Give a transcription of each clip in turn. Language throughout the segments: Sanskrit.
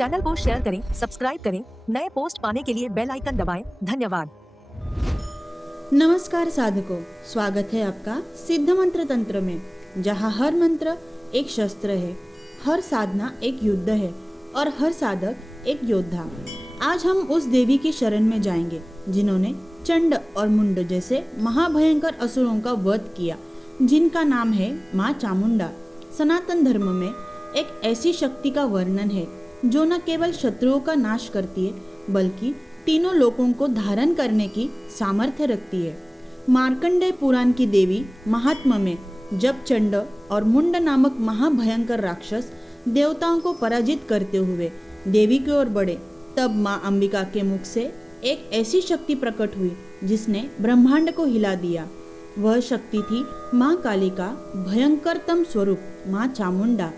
चैनल को शेयर करें, सब्सक्राइब करें, नए पोस्ट पाने के लिए बेल आइकन दबाएं। धन्यवाद। नमस्कार साधकों, स्वागत है आपका सिद्ध मंत्र तंत्र में, जहाँ हर मंत्र एक शस्त्र है, हर साधना एक युद्ध है और हर साधक एक योद्धा। आज हम उस देवी की शरण में जाएंगे जिन्होंने चंड और मुंड जैसे महाभयंकर असुरों का वध किया, जिनका नाम है माँ चामुंडा। सनातन धर्म में एक ऐसी शक्ति का वर्णन है जो न केवल शत्रुओं का नाश करती है बल्कि तीनों लोकों को धारण करने की सामर्थ्य रखती है। मार्कंडेय पुराण की देवी महात्मा में जब चंड और मुंड नामक महाभयंकर राक्षस देवताओं को पराजित करते हुए देवी की ओर बढ़े, तब माँ अंबिका के मुख से एक ऐसी शक्ति प्रकट हुई जिसने ब्रह्मांड को हिला दिया। वह शक्ति थी माँ काली का भयंकरतम स्वरूप माँ चामुंडा।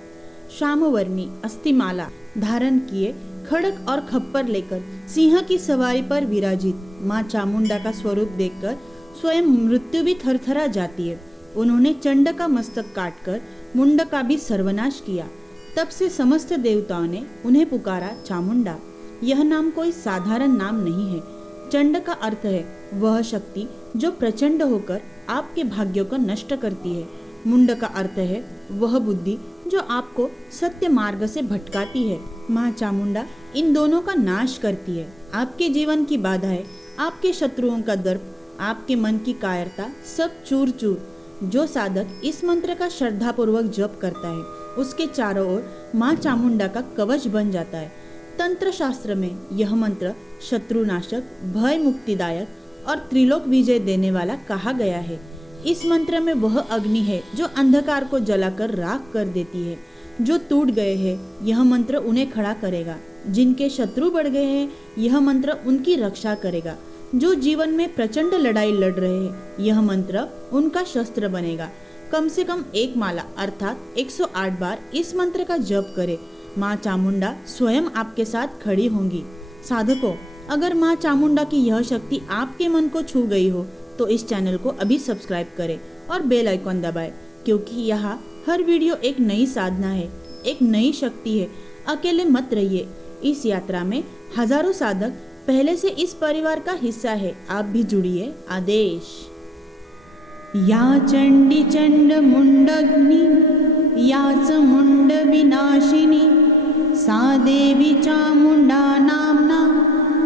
श्यामवर्णी अस्थिमाला धारण किए, खड़ग और खप्पर लेकर सिंह की सवारी पर विराजित माँ चामुंडा का स्वरूप देखकर स्वयं मृत्यु भी थरथरा जाती है। उन्होंने चंड का मस्तक काटकर मुंड का भी सर्वनाश किया। तब से समस्त देवताओं ने उन्हें पुकारा चामुंडा। यह नाम कोई साधारण नाम नहीं है। चंड का अर्थ है वह शक्ति जो प्रचंड होकर आपके भाग्यों को नष्ट करती है। मुंड का अर्थ है वह बुद्धि जो आपको सत्य मार्ग से भटकाती है। माँ चामुंडा इन दोनों का नाश करती है। आपके जीवन की बाधाएं, आपके शत्रुओं का दर्प, आपके मन की कायरता सब चूर चूर। जो साधक इस मंत्र का श्रद्धापूर्वक जप करता है उसके चारों ओर माँ चामुंडा का कवच बन जाता है। तंत्र शास्त्र में यह मंत्र शत्रुनाशक, भय मुक्तिदायक और त्रिलोक विजय देने वाला कहा गया है। इस मंत्र में वह अग्नि है जो अंधकार को जलाकर राख कर देती है। जो टूट गए हैं यह मंत्र उन्हें खड़ा करेगा। जिनके शत्रु बढ़ गए हैं यह मंत्र उनकी रक्षा करेगा। जो जीवन में प्रचंड लड़ाई लड़ रहे हैं यह मंत्र उनका शस्त्र बनेगा। कम से कम एक माला अर्थात 108 बार इस मंत्र का जप करें। माँ चामुंडा स्वयं आपके साथ खड़ी होंगी। साधकों, अगर माँ चामुंडा की यह शक्ति आपके मन को छू गई हो तो इस चैनल को अभी सब्सक्राइब करें और बेल आइकन दबाएं, क्योंकि यहाँ हर वीडियो एक नई साधना है, एक नई शक्ति है। अकेले मत रहिए। इस यात्रा में हजारों साधक पहले से इस परिवार का हिस्सा है। आप भी जुड़िए। आदेश। या चंडी चंड मुंडग्नि याच मुंड विनाशिनी सा देवी चामुंडा नामना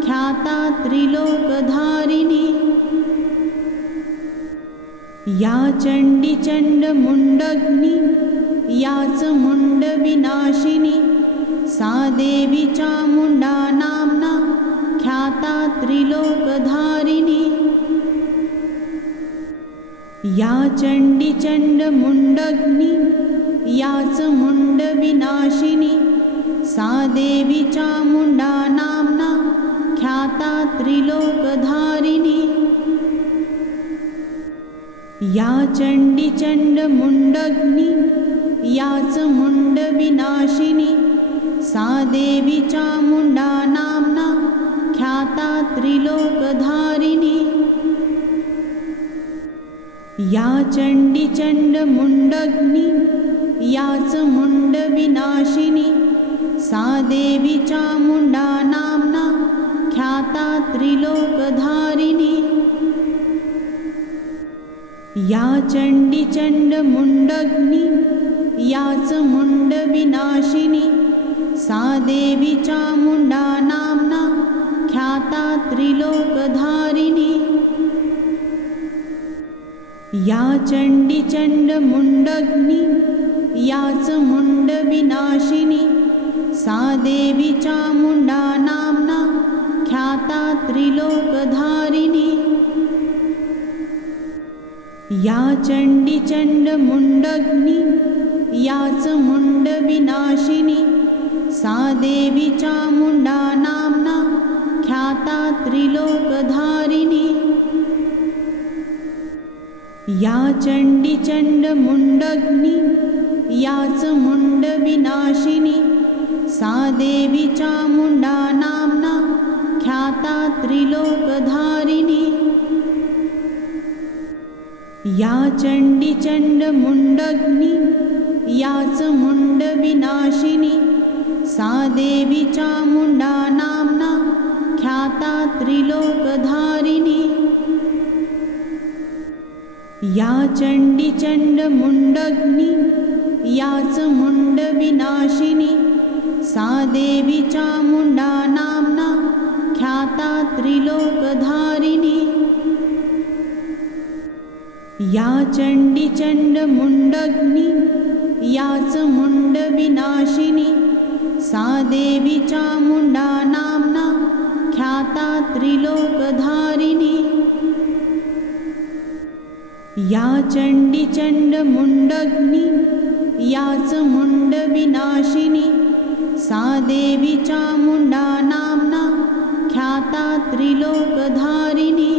ख्याता त्रिलोकधारिणी। या चंडी चंड मुंडग्नि याच मुंड विनाशिनी सा देवी चामुंडा नामना ख्याता त्रिलोकधारिणी। या चंडी चंड मुंडग्नि याच मुंड विनाशिनी सा देवी चामुंडा नामना ख्याता त्रिलोकधारिणी। या चंडी चंड मुंडग्नि याच मुंड विनाशिनी सा देवी चामुंडा नामना ख्याता त्रिलोकधारिणी। या चंडी चंड मुंडग्नि याच मुंड विनाशिनी सा देवी चामुंडा नामना ख्याता त्रिलोकधारिणी। या चंडी चंड मुंडग्नि याच मुंड विनाशिनी सा देवी चामुंडा नामना ख्याता त्रिलोकधारिणी। या चंडी चंड मुंडग्नि याच मुंड विनाशिनी सा देवी चामुंडा नामना ख्याता त्रिलोकधारिणी। या चंडी चंड मुंडग्नि याच मुंड विनाशिनी सा देवी चामुंडा नामना ख्याता त्रिलोकधारिणी। या चंडी चंड मुंडग्नि याच मुंड विनाशिनी सा देवी चामुंडा नामना ख्याता त्रिलोकधारिणी। या चंडी चंड मुंडग्नि याच मुंड विनाशिनी सा देवी चामुण्डा नाम्ना ख्याता त्रिलोकधारिणी। या चण्डी चण्डमुण्डग्नि याच मुण्डविनाशिनी। सा देवी चामुण्डा नाम्ना ख्याता त्रिलोकधारिणी। या चण्डी चण्डमुण्डग्नि याच मुण्डविनाशिनी। सा देवी चामुण्डा नाम्ना ख्याता त्रिलोकधारिणी। या चण्डी चण्डमुण्डग्नि याच मुण्डविनाशिनी। सा देवी चामुण्डा नाम्ना ख्याता त्रिलोकधारिणी।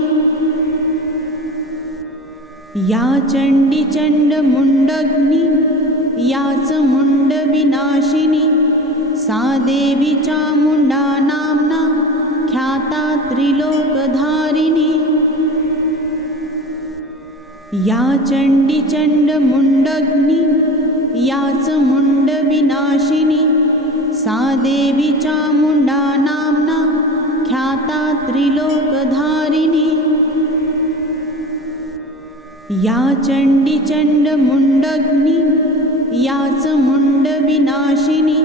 या चण्डी चण्डमुण्डग्नि याच मुण्डविनाशिनी। सा देवी चामुण्डा नाम्ना ख्याता त्रिलोकधारिणी। या चण्डी चण्डमुण्डग्नि याच मुण्डविनाशिनी। सा देवी चामुण्डा नाम्ना ख्याता त्रिलोकधारिणी। या चण्डी चण्डमुण्डग्नि याच मुण्डविनाशिनी।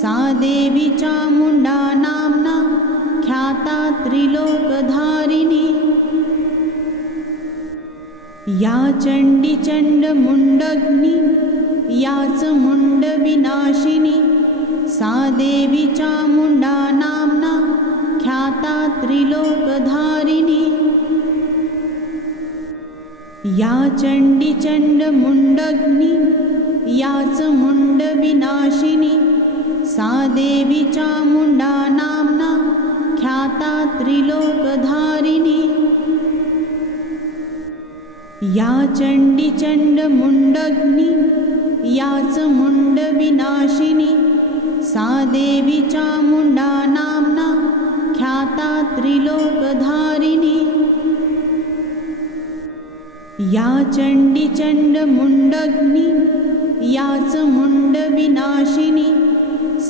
सा देवी चामुण्डा नाम्ना ख्याता त्रिलोकधारिणी। या चण्डी चण्डमुण्डग्नि याच मुण्डविनाशिनी। सा देवी चामुण्डा नाम्ना ख्याता त्रिलोकधारिणी। या चण्डी चण्डमुण्डग्नि याच मुण्डविनाशिनी। सा देवी चामुण्डा नाम्ना ख्याता त्रिलोकधारिणी। या चण्डी चण्डमुण्डग्नि याच मुण्डविनाशिनी। सा देवी चामुण्डा नाम्ना ख्याता त्रिलोकधारिणी। या चण्डी चण्डमुण्डग्नि याच मुण्डविनाशिनी।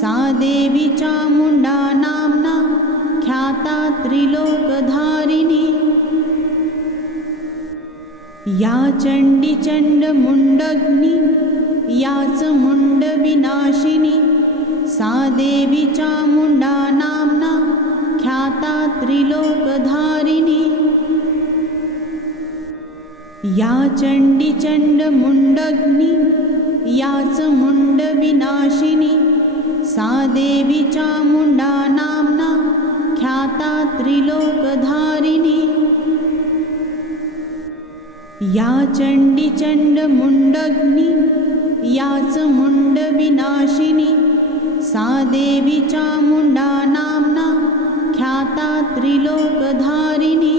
सा देवी चामुण्डा नाम्ना ख्याता त्रिलोकधारिणी। या चण्डी चण्डमुण्डग्नि याच मुण्डविनाशिनी। सा देवी चामुण्डा नाम्ना ख्याता त्रिलोकधारिणी। या चण्डी चण्डमुण्डग्नि याच मुण्डविनाशिनी। सा देवी चामुण्डा नाम्ना ख्याता त्रिलोकधारिणी। या चण्डी चण्डमुण्डग्नि याच मुण्डविनाशिनी। सा देवी चामुण्डा नाम्ना ख्याता त्रिलोकधारिणी।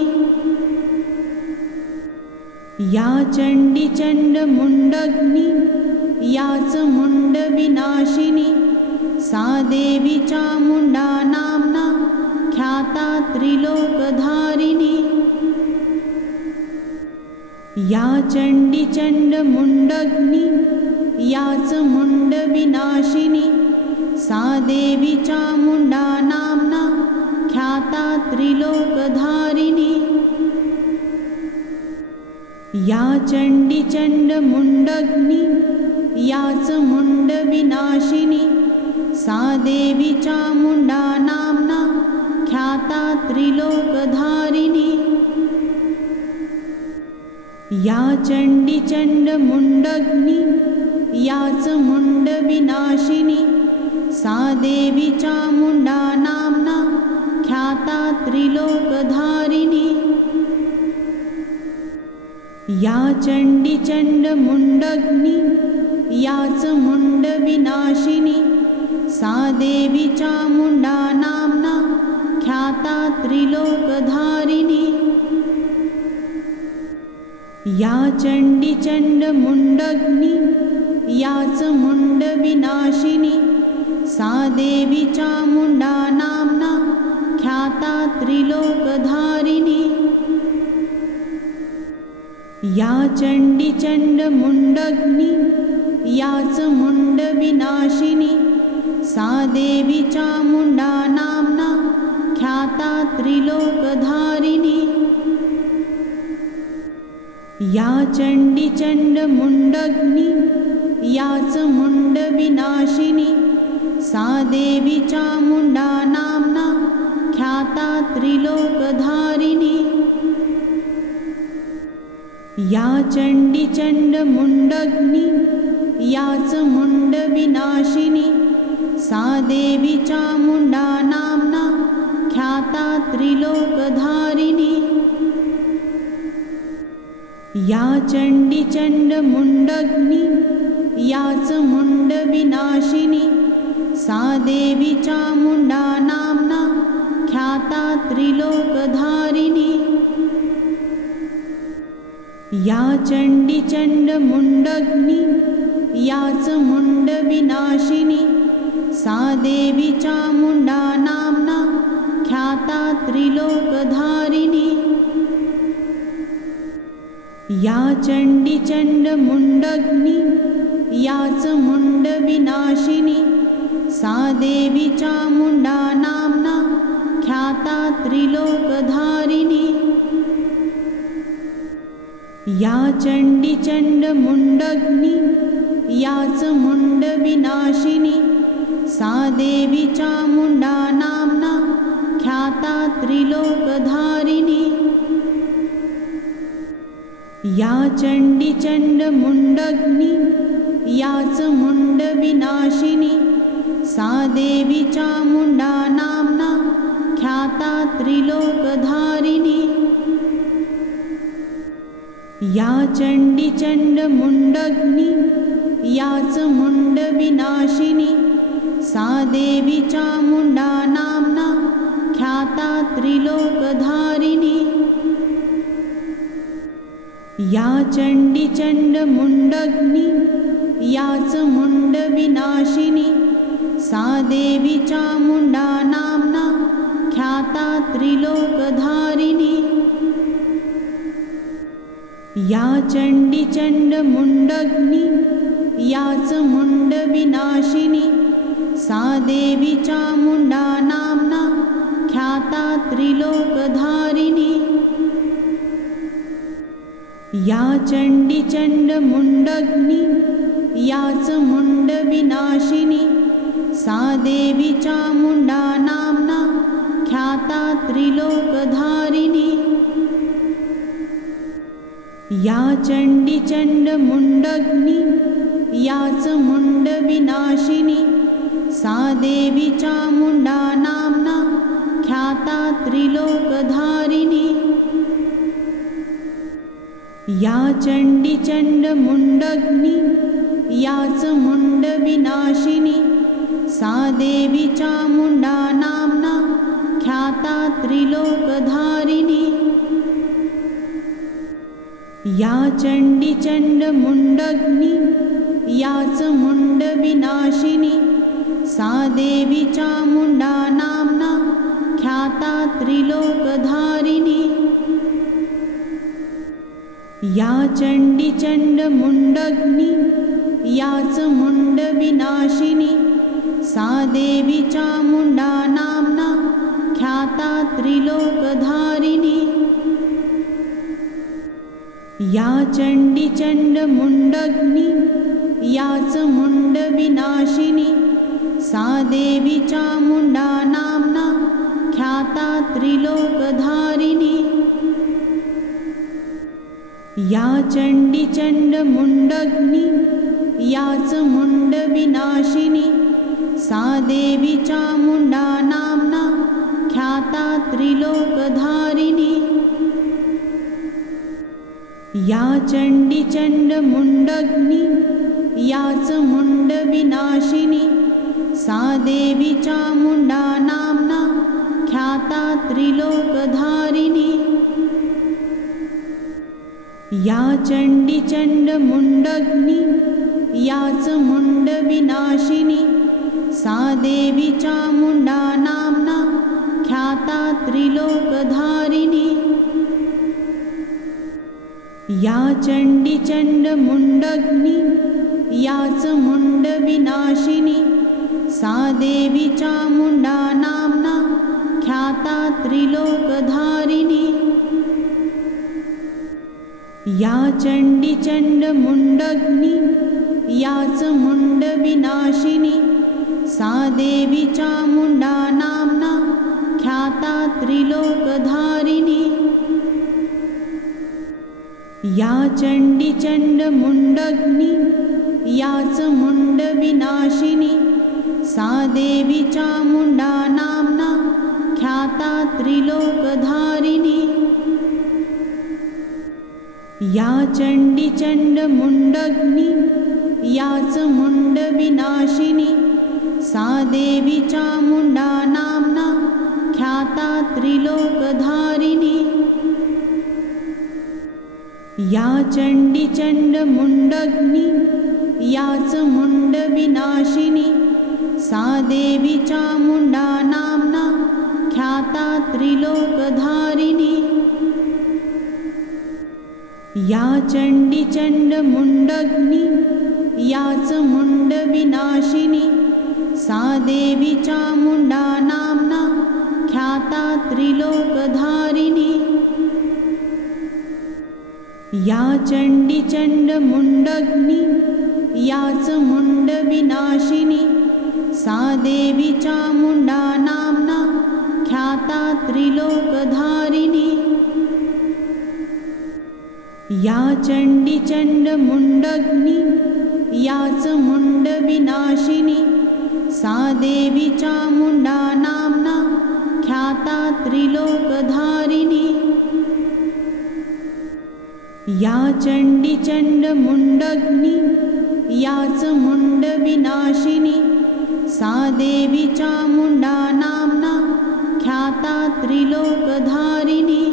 या चण्डी चण्डमुण्डग्नि याच मुण्डविनाशिनी। सा देवी चामुण्डा नाम्ना ख्याता त्रिलोकधारिणी। या चण्डी चण्डमुण्डग्नि याच मुण्डविनाशिनी। सा देवी चामुण्डा नाम्ना ख्याता त्रिलोकधारिणी। या चण्डी चण्डमुण्डग्नि याच मुण्डविनाशिनी। सा देवी चामुण्डा नाम्ना ख्याता त्रिलोकधारिणी। या चण्डी चण्डमुण्डग्नि याच मुण्डविनाशिनी। सा देवी चामुण्डा नाम्ना ख्याता त्रिलोकधारिणी। या चण्डी चण्डमुण्डग्नि याच मुण्डविनाशिनी। सा देवी चामुण्डा नाम्ना ख्याता त्रिलोकधारिणी। या चण्डी चण्डमुण्डग्नि याच मुण्डविनाशिनी। सा देवी चामुण्डा नाम्ना ख्याता त्रिलोकधारिणी। या चण्डी चण्डमुण्डग्नि याच मुण्डविनाशिनी। सा देवी चामुण्डा नाम्ना ख्याता त्रिलोकधारिणी। या चण्डी चण्डमुण्डग्नि याच मुण्डविनाशिनी। सा देवी चामुण्डा नाम्ना ख्याता त्रिलोकधारिणी। या चण्डी चण्डमुण्डग्नि याच मुण्डविनाशिनी। सा देवी चामुण्डा नाम्ना ख्याता त्रिलोकधारिणी। या चण्डी चण्डमुण्डग्नि याच मुण्डविनाशिनी। सा देवी चामुण्डा नाम्ना ख्याता त्रिलोकधारिणी। या चण्डी चण्डमुण्डग्नि याच मुण्डविनाशिनी। सा देवी चामुण्डा नाम्ना ख्याता त्रिलोकधारिणी। या चण्डी चण्डमुण्डग्नि याच मुण्डविनाशिनी। सा देवी चामुण्डा नाम्ना ख्याता त्रिलोकधारिणी। या चण्डी चण्डमुण्डग्नि याच मुण्डविनाशिनी। सा देवी चामुण्डा नाम्ना ख्याता त्रिलोकधारिणी। या चण्डी चण्डमुण्डग्नि याच मुण्डविनाशिनी। सा देवी चामुण्डा नाम्ना ख्याता त्रिलोकधारिणी। या चण्डी चण्डमुण्डग्नि याच मुण्डविनाशिनी। सा देवी चामुण्डा नाम्ना ख्याता त्रिलोकधारिणी। या चण्डी चण्डमुण्डग्नि याच मुण्डविनाशिनी। सा देवी चामुण्डा नाम्ना ख्याता त्रिलोकधारिणी। या चण्डी चण्डमुण्डग्नि याच मुण्डविनाशिनी। सा देवी चामुण्डा नाम्ना ख्याता त्रिलोकधारिणी। या चण्डी चण्डमुण्डग्नि याच मुण्डविनाशिनी। सा देवी चामुण्डा नाम्ना ख्याता त्रिलोकधारिणी। या चण्डी चण्डमुण्डग्नि याच मुण्डविनाशिनी। सा देवी चामुण्डा नाम्ना ख्याता त्रिलोकधारिणी। या चण्डी चण्डमुण्डग्नि याच मुण्डविनाशिनी। सा देवी चामुण्डा नाम्ना ख्याता त्रिलोकधारिणी। या चण्डी चण्डमुण्डग्नि याच मुण्डविनाशिनी। सा देवी चामुण्डा नाम्ना ख्याता त्रिलोकधारिणी। या चण्डी चण्डमुण्डग्नि याच मुण्डविनाशिनी। सा देवी चामुण्डा नाम्ना ख्याता त्रिलोकधारिणी। या चण्डी चण्डमुण्डग्नि याच मुण्डविनाशिनी। सा देवी चामुण्डा नाम्ना ख्याता त्रिलोकधारिणी। या चण्डी चण्डमुण्डग्नि याच मुण्डविनाशिनी। सा देवी चामुण्डा नाम्ना ख्याता त्रिलोकधारिणी। या चण्डी चण्डमुण्डग्नि याच मुण्डविनाशिनी। सा देवी चामुण्डा नाम्ना ख्याता त्रिलोकधारिणी। या चण्डी चण्डमुण्डग्नि याच मुण्डविनाशिनी। सा देवी चामुण्डा नाम्ना ख्याता त्रिलोकधारिणी। या चण्डी चण्डमुण्डग्नि याच मुण्डविनाशिनी। सा देवी चामुण्डा नाम्ना ख्याता त्रिलोकधारिणी। या चण्डी चण्डमुण्डग्नि याच मुण्डविनाशिनी। सा देवी चामुण्डा नाम्ना ख्याता त्रिलोकधारिणी। या चण्डी चण्डमुण्डग्नि याच मुण्डविनाशिनी। सा देवी चामुण्डा नाम्ना ख्याता त्रिलोकधारिणी। या चण्डी चण्डमुण्डग्नि याच मुण्डविनाशिनी। सा देवी चामुण्डा नाम्ना ख्याता त्रिलोकधारिणी। या चण्डी चण्डमुण्डग्नि याच मुण्डविनाशिनी। सा देवी चामुण्डा नाम्ना ख्याता त्रिलोकधारिणी। या चण्डी चण्डमुण्डग्नि याच मुण्डविनाशिनी। सा देवी चामुण्डा नाम्ना ख्याता त्रिलोकधारिणी। या चण्डी चण्डमुण्डग्नि याच मुण्डविनाशिनी। सा देवी चामुण्डा नाम्ना ख्याता त्रिलोकधारिणी। या चण्डी चण्डमुण्डग्नि याच मुण्डविनाशिनी। सा देवी चामुण्डा नाम्ना ख्याता त्रिलोकधारिणी। या चण्डी चण्डमुण्डग्नि याच मुण्डविनाशिनी। सा देवी चामुण्डा नाम्ना ख्याता त्रिलोकधारिणी।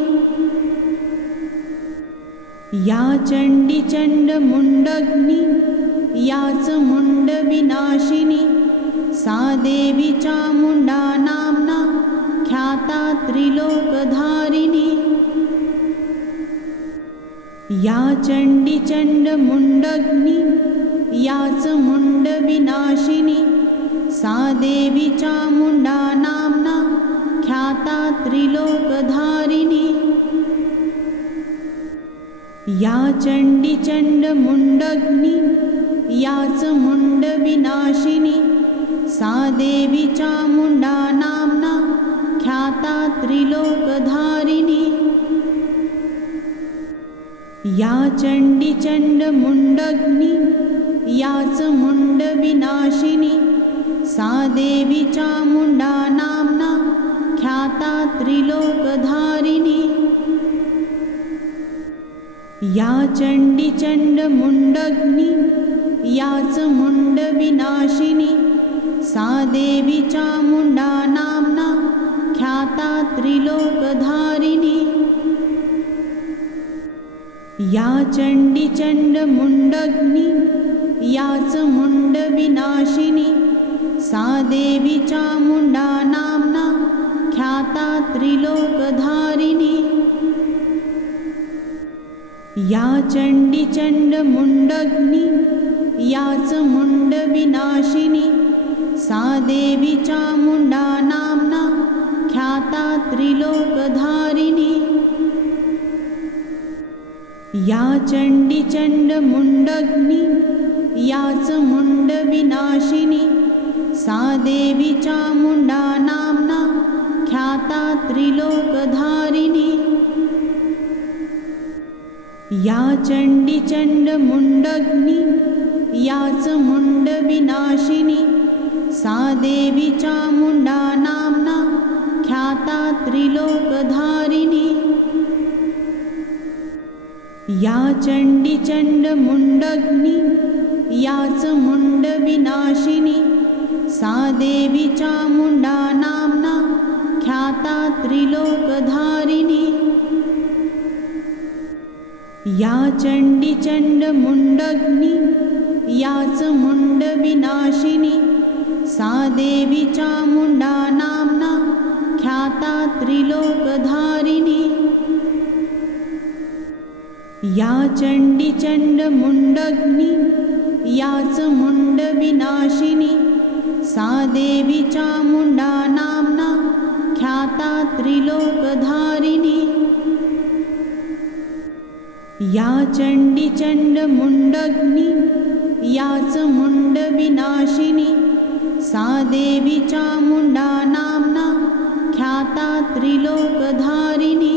या चण्डी चण्डमुण्डग्नि याच मुण्डविनाशिनी। सा देवी चामुण्डा नाम्ना ख्याता त्रिलोकधारिणी। या चण्डी चण्डमुण्डग्नि याच मुण्डविनाशिनी। सा देवी चामुण्डा नाम्ना ख्याता त्रिलोकधारिणी। या चण्डी चण्डमुण्डग्नि याच मुण्डविनाशिनी। सा देवी चामुण्डा नाम्ना ख्याता त्रिलोकधारिणी। या चण्डी चण्डमुण्डग्नि याच मुण्डविनाशिनी। सा देवी चामुण्डा नाम्ना ख्याता त्रिलोकधारिणी। या चण्डी चण्डमुण्डग्नि याच मुण्डविनाशिनी। सा देवी चामुण्डा नाम्ना ख्याता त्रिलोकधारिणी। या चण्डी चण्डमुण्डग्नि याच मुण्डविनाशिनी। सा देवी चामुण्डा नाम्ना ख्याता त्रिलोकधारिणी। या चण्डी चण्डमुण्डग्नि याच मुण्डविनाशिनी। सा देवी चामुण्डा नाम्ना ख्याता त्रिलोकधारिणी। या चण्डी चण्डमुण्डग्नि याच मुण्डविनाशिनी। सा देवी चामुण्डा नाम्ना ख्याता त्रिलोकधारिणी। या चण्डी चण्डमुण्डग्नि याच मुण्डविनाशिनी। सा देवी चामुण्डा नाम्ना ख्याता त्रिलोकधारिणी। या चण्डी चण्डमुण्डग्नि याच मुण्डविनाशिनी। सा देवी चामुण्डा नाम्ना ख्याता त्रिलोकधारिणी। या चण्डी चण्डमुण्डग्नि याच मुण्डविनाशिनी। सा देवी चामुण्डा नाम्ना ख्याता त्रिलोकधारिणी। या चण्डी चण्डमुण्डग्नि याच मुण्डविनाशिनी। सा देवी चामुण्डा नाम्ना ख्याता त्रिलोकधारिणी। या चण्डी चण्डमुण्डग्नि याच मुण्डविनाशिनी। सा देवी चामुण्डा नाम्ना ख्याता त्रिलोकधारिणी।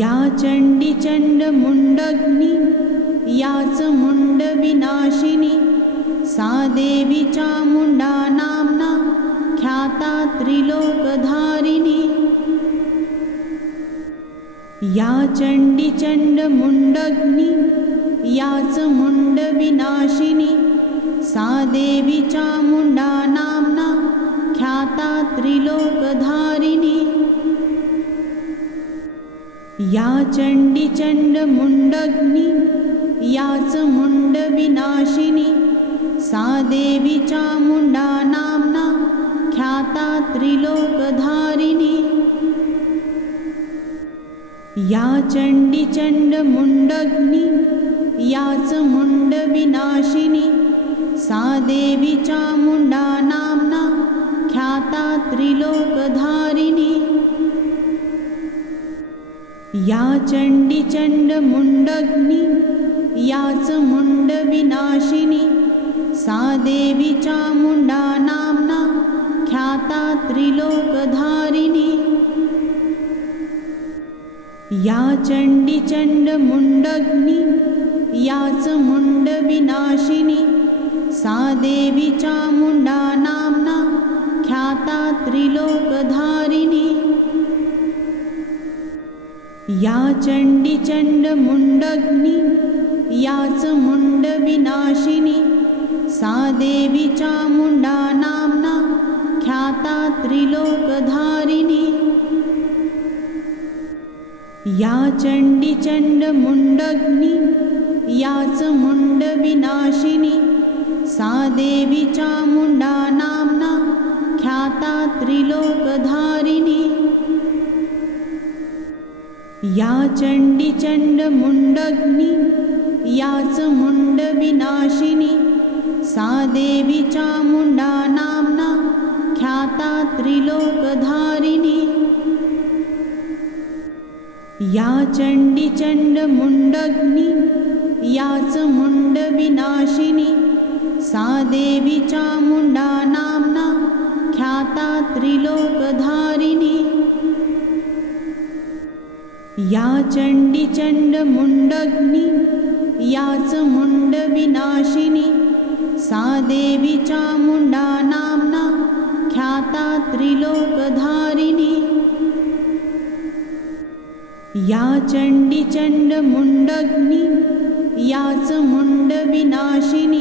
या चण्डी चण्डमुण्डग्नि याच मुण्डविनाशिनी। सा देवी चामुण्डा नाम्ना ख्याता त्रिलोकधारिणी। या चण्डी चण्डमुण्डग्नि याच मुण्डविनाशिनी। सा देवी चामुण्डा नाम्ना ख्याता त्रिलोकधारिणी। या चण्डी चण्डमुण्डग्नि याच मुण्डविनाशिनी। सा देवी चामुण्डा नाम्ना ख्याता त्रिलोकधारिणी। या चण्डी चण्डमुण्डग्नि याच मुण्डविनाशिनी। सा देवी चामुण्डा नाम्ना ख्याता त्रिलोकधारिणी। या चण्डी चण्डमुण्डग्नि याच मुण्डविनाशिनी। सा देवी चामुण्डा नाम्ना ख्याता त्रिलोकधारिणी। या चण्डी चण्डमुण्डग्नि याच मुण्डविनाशिनी। सा देवी चामुण्डा नाम्ना ख्याता त्रिलोकधारिणी। या चण्डी चण्डमुण्डग्नि याच मुण्डविनाशिनी। सा देवी चामुण्डा नाम्ना ख्याता त्रिलोकधारिणी। या चण्डी चण्डमुण्डग्नि याच मुण्डविनाशिनी। सा देवी चामुण्डा नाम्ना ख्याता त्रिलोकधारिणी। या चण्डी चण्डमुण्डग्नि याच मुण्डविनाशिनी। सा देवी चामुण्डा नाम्ना ख्याता त्रिलोकधारिणी। या चण्डी चण्डमुण्डग्नि याच मुण्डविनाशिनी। सा देवी चामुण्डा नाम्ना ख्याता त्रिलोकधारिणी। या चण्डी चण्डमुण्डग्नि याच मुण्डविनाशिनी। सा देवी चामुण्डा नाम्ना ख्याता त्रिलोकधारिणी। या चण्डी चण्डमुण्डग्नि याच मुण्डविनाशिनी।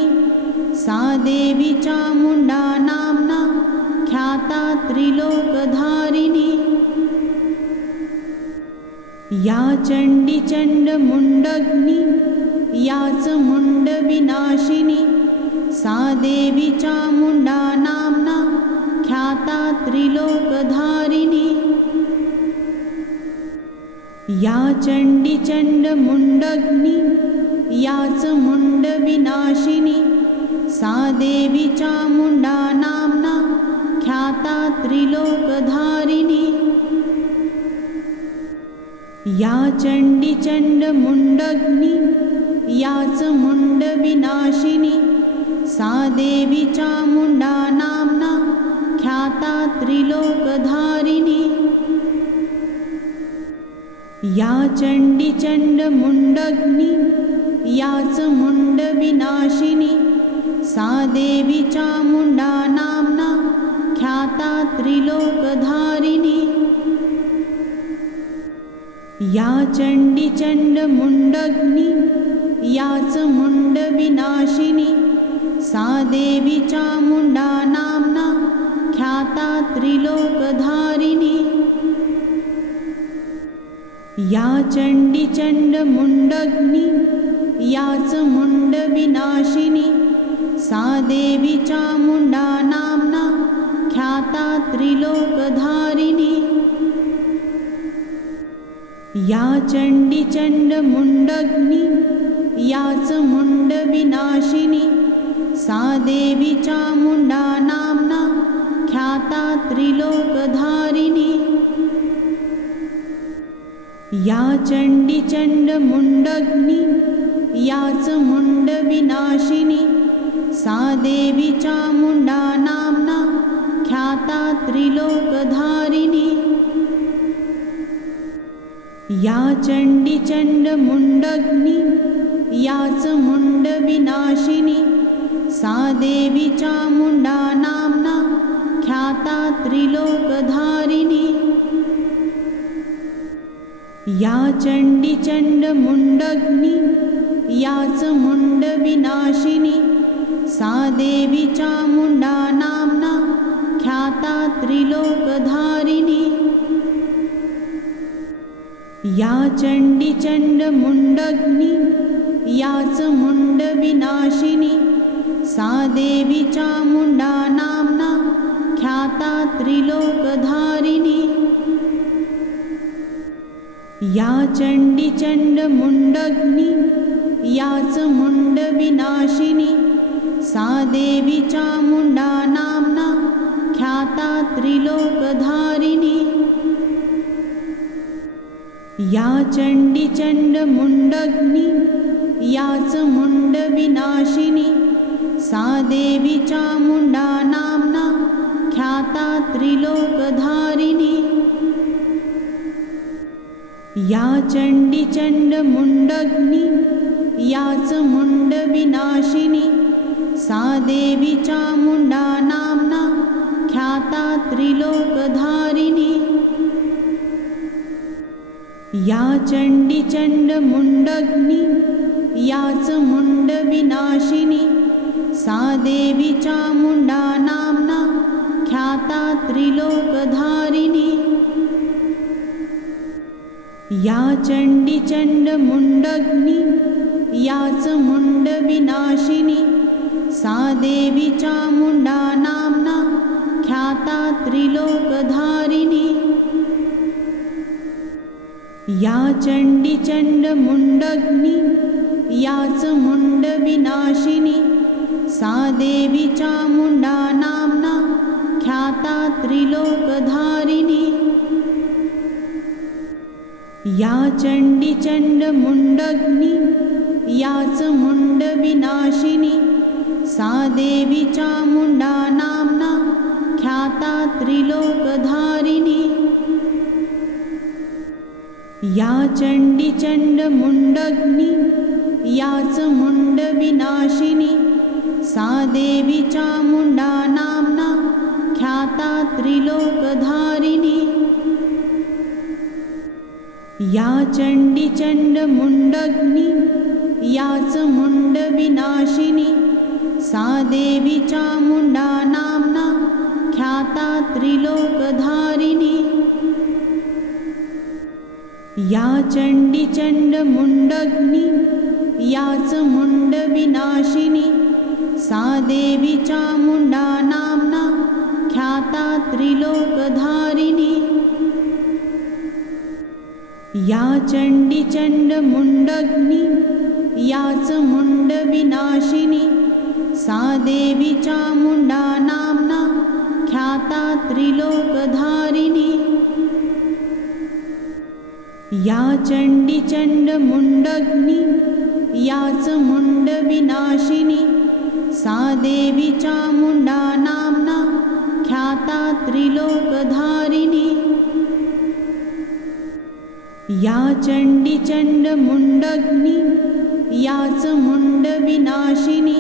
सा देवी चामुण्डा नाम्ना ख्याता त्रिलोकधारिणी। या चण्डी चण्डमुण्डग्नि याच मुण्डविनाशिनी। सा देवी चामुण्डा नाम्ना ख्याता त्रिलोकधारिणी। या चण्डी चण्डमुण्डग्नि याच मुण्डविनाशिनी। सा देवी चामुण्डा नाम्ना ख्याता त्रिलोकधारिणी। या चण्डी चण्डमुण्डग्नि याच मुण्डविनाशिनी। सा देवी चामुण्डा नाम्ना ख्याता त्रिलोकधारिणी। या चण्डी चण्डमुण्डग्नि याच मुण्डविनाशिनी। सा देवी चामुण्डा नाम्ना ख्याता त्रिलोकधारिणी। या चण्डी चण्डमुण्डग्नि याच मुण्डविनाशिनी। सा देवी चामुण्डा नाम्ना ख्याता त्रिलोकधारिणी। या चण्डी चण्डमुण्डग्नि याच मुण्डविनाशिनी। सा देवी चामुण्डा नाम्ना ख्याता त्रिलोकधारिणी। या चण्डी चण्डमुण्डग्नि याच मुण्डविनाशिनी। सा देवी चामुण्डा नाम्ना ख्याता त्रिलोकधारिणी। या चण्डी चण्डमुण्डग्नि याच मुण्डविनाशिनी। सा देवी चामुण्डा नाम्ना ख्याता त्रिलोकधारिणी। या चण्डी चण्डमुण्डग्नि याच मुण्डविनाशिनी। सा देवी चामुण्डा नाम्ना ख्याता त्रिलोकधारिणी। या चण्डी चण्डमुण्डग्नि याच मुण्डविनाशिनी। सा देवी चामुण्डा नाम्ना ख्याता त्रिलोकधारिणी। या चण्डी चण्डमुण्डग्नि याच मुण्डविनाशिनी। सा देवी चामुण्डा नाम्ना ख्याता त्रिलोकधारिणी। या चण्डी चण्डमुण्डग्नि याच मुण्डविनाशिनी। सा देवी चामुण्डा नाम्ना ख्याता त्रिलोकधारिणी। या चण्डी चण्डमुण्डग्नि याच मुण्डविनाशिनी। सा देवी चामुण्डा नाम्ना ख्याता त्रिलोकधारिणी। या चण्डी चण्डमुण्डग्नि याच मुण्डविनाशिनी। सा देवी चामुण्डा नाम्ना ख्याता त्रिलोकधारिणी। या चण्डी चण्डमुण्डग्नि याच मुण्डविनाशिनी। सा देवी चामुण्डा नाम्ना ख्याता त्रिलोकधारिणी। या चण्डी चण्डमुण्डग्नि याच मुण्डविनाशिनी। सा देवी चामुण्डा नाम्ना ख्याता त्रिलोकधारिणी। या चण्डी चण्डमुण्डग्नि याच मुण्डविनाशिनी। सा देवी चामुण्डा नाम्ना ख्याता त्रिलोकधारिणी। या चण्डी चण्डमुण्डग्नि याच मुण्डविनाशिनी। सा देवी चामुण्डा नाम्ना ख्याता त्रिलोकधारिणी। या चण्डी चण्डमुण्डग्नि याच मुण्डविनाशिनी। सा देवी चामुण्डा नाम्ना ख्याता त्रिलोकधारिणी। या चण्डी चण्डमुण्डग्नि याच मुण्डविनाशिनी। सा देवी चामुण्डा नाम्ना ख्याता त्रिलोकधारिणी। या चण्डी चण्डमुण्डग्नि याच मुण्डविनाशिनी। सा देवी चामुण्डा नाम्ना ख्याता त्रिलोकधारिणी। या चण्डी चण्डमुण्डग्नि याच मुण्डविनाशिनी। सा देवी चामुण्डा नाम्ना ख्याता त्रिलोकधारिणी। या चण्डी चण्डमुण्डग्नि याच मुण्डविनाशिनी। सा देवी चामुण्डा नाम्ना ख्याता त्रिलोकधारिणी। या चण्डी चण्डमुण्डग्नि याच मुण्डविनाशिनी।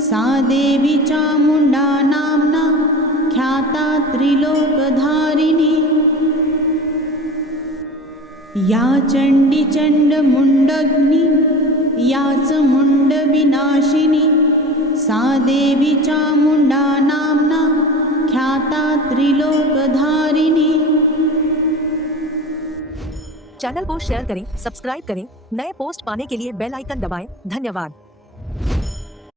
सा देवी चामुण्डा नाम्ना ख्याता त्रिलोकधारिणी। या चण्डी चण्डमुण्डग्नि याच मुण्डविनाशिनी। सा देवी चामुण्डा नाम्ना ख्याता त्रिलोकधारिणी। चैनल को शेयर करें, सब्सक्राइब करें, नए पोस्ट पाने के लिए बेल आइकन दबाएं। धन्यवाद।